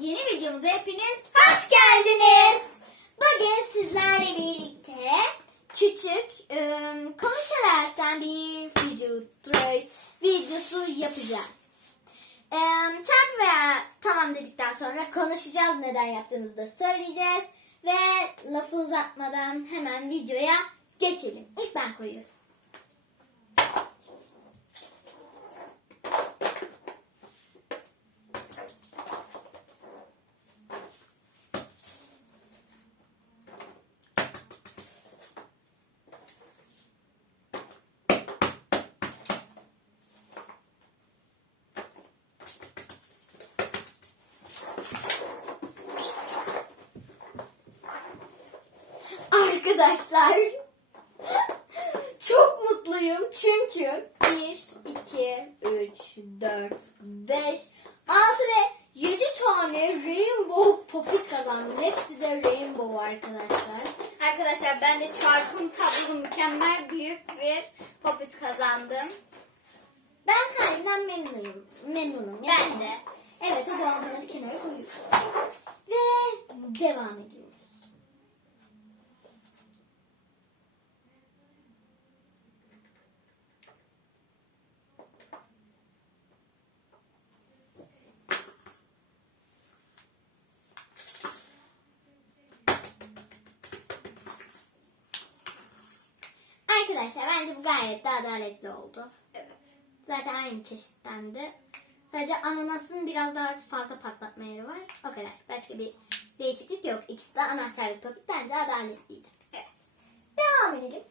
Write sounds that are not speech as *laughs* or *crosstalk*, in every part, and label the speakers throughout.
Speaker 1: Yeni videomuza hepiniz
Speaker 2: Hoş geldiniz. Bugün sizlerle birlikte küçük ım, konuşaraktan bir video videosu yapacağız. Im, Çarpı veya tamam dedikten sonra konuşacağız. Neden yaptığımızı da söyleyeceğiz. Ve lafı uzatmadan hemen videoya geçelim. İlk ben koyuyorum. Arkadaşlar çok mutluyum çünkü 1, 2, 3, 4, 5, 6 ve 7 tane Rainbow Popit kazandım. Hepsi de Rainbow arkadaşlar.
Speaker 1: Arkadaşlar ben de çarpım tablolu mükemmel büyük bir popit kazandım.
Speaker 2: Ben halimden memnunum. Memnunum.
Speaker 1: Ben de.
Speaker 2: Evet o zaman bunları kenara koyuyoruz. Ve devam ediyoruz. Arkadaşlar bence bu gayet de adaletli oldu.
Speaker 1: Evet.
Speaker 2: Zaten aynı çeşittendi. Sadece ananasın biraz daha fazla patlatma yeri var. O kadar. Başka bir değişiklik yok. İkisi de anahtarlık papik. Bence adaletliydi.
Speaker 1: Evet.
Speaker 2: Devam edelim.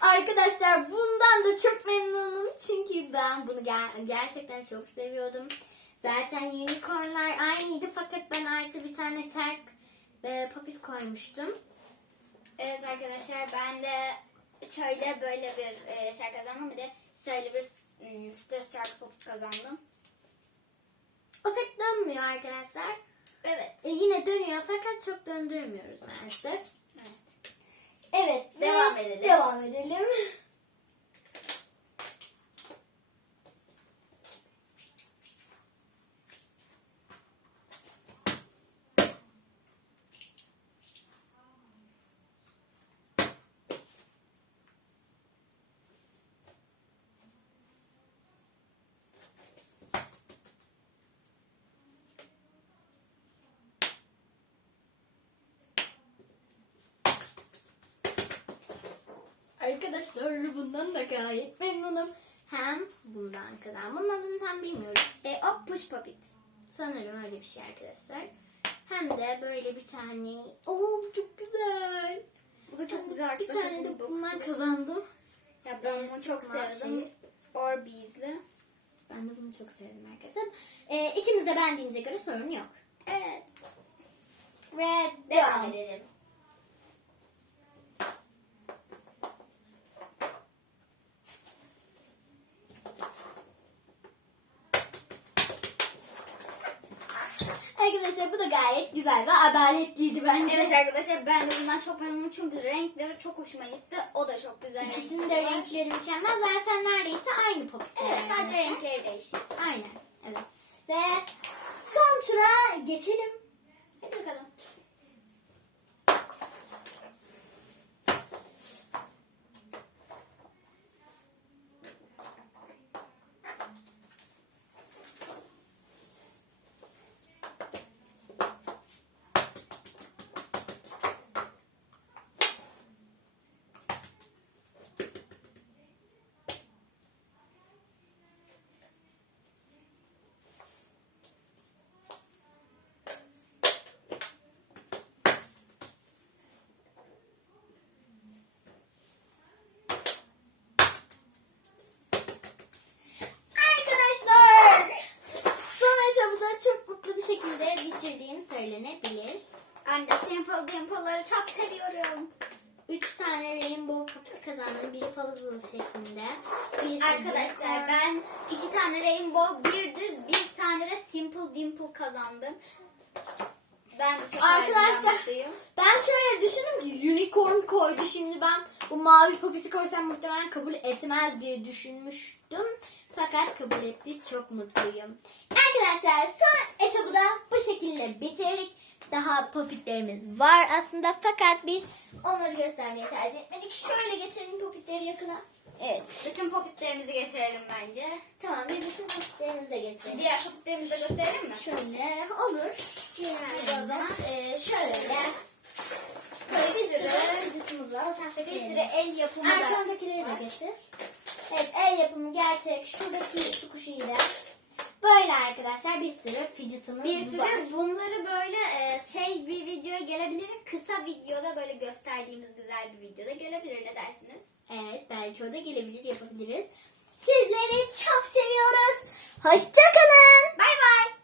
Speaker 2: Arkadaşlar bundan da çok memnunum. Çünkü ben bunu ger- gerçekten çok seviyordum. Zaten unicornlar aynıydı fakat ben artı bir tane çark e, papif koymuştum.
Speaker 1: Evet arkadaşlar ben de şöyle böyle bir e, şey kazandım. Bir de şöyle bir mm, stres çarpı popit kazandım.
Speaker 2: O pek dönmüyor arkadaşlar.
Speaker 1: Evet.
Speaker 2: E, yine dönüyor fakat çok döndürmüyoruz maalesef.
Speaker 1: Evet.
Speaker 2: Evet. ve
Speaker 1: Devam edelim.
Speaker 2: Devam edelim. *laughs* Arkadaşlar bundan da gayet memnunum. Hem bundan kazan. Bunun adını tam bilmiyoruz.
Speaker 1: E, o push popit.
Speaker 2: Sanırım öyle bir şey arkadaşlar. Hem de böyle bir tane. Oo çok güzel.
Speaker 1: Bu da çok güzel
Speaker 2: Bir
Speaker 1: arkadaşlar.
Speaker 2: tane de
Speaker 1: Bu
Speaker 2: bundan kazandım.
Speaker 1: Ya ben bunu çok sevdim.
Speaker 2: şey.
Speaker 1: Orbeez'li.
Speaker 2: Ben de bunu çok sevdim arkadaşlar. Ee, ikimiz de beğendiğimize göre sorun yok.
Speaker 1: Evet.
Speaker 2: Ve
Speaker 1: Devam edelim.
Speaker 2: Arkadaşlar bu da gayet güzel ve adaletliydi bence.
Speaker 1: Evet arkadaşlar ben de bundan çok memnunum çünkü renkleri çok hoşuma gitti. O da çok güzel.
Speaker 2: İkisinin de
Speaker 1: renkleri
Speaker 2: mükemmel. Zaten neredeyse aynı popitler.
Speaker 1: Evet sadece renkleri değişir.
Speaker 2: Aynen. Evet. Ve son tura geçelim.
Speaker 1: Hadi bakalım.
Speaker 2: Arkadaşlar son etabı da çok mutlu bir şekilde bitirdiğim söylenebilir.
Speaker 1: Anne simple dimple'ları çok seviyorum.
Speaker 2: Üç tane rainbow kapıt kazandım. Biri puzzle şeklinde. Birisi
Speaker 1: Arkadaşlar ben iki tane rainbow, bir düz, bir tane de Simple Dimple kazandım. Ben de çok
Speaker 2: Arkadaşlar-
Speaker 1: mutluyum.
Speaker 2: Ben şöyle düşündüm ki unicorn koydu. Şimdi ben bu mavi popiti koysam muhtemelen kabul etmez diye düşünmüştüm. Fakat kabul etti. Çok mutluyum. Arkadaşlar son şekilde bitirdik. Daha popitlerimiz var aslında fakat biz onları göstermeyi tercih etmedik. Şöyle getirelim popitleri yakına. Evet.
Speaker 1: Bütün popitlerimizi getirelim bence.
Speaker 2: Tamam bir bütün popitlerimizi de getirelim.
Speaker 1: Diğer popitlerimizi de gösterelim mi?
Speaker 2: Şöyle olur.
Speaker 1: Hadi o zaman e, şöyle böyle bir sürü
Speaker 2: Vücutumuz var.
Speaker 1: Bir sürü el yapımı da
Speaker 2: Arkandakileri de getir. Evet el yapımı gerçek. Şuradaki su kuşu ile. Böyle arkadaşlar bir sürü fidget'ımız
Speaker 1: Bir sürü
Speaker 2: var.
Speaker 1: bunları böyle e, şey bir videoya gelebilir. Kısa videoda böyle gösterdiğimiz güzel bir videoda gelebilir. Ne dersiniz?
Speaker 2: Evet belki o da gelebilir yapabiliriz. Sizleri çok seviyoruz. Hoşçakalın.
Speaker 1: Bay bay.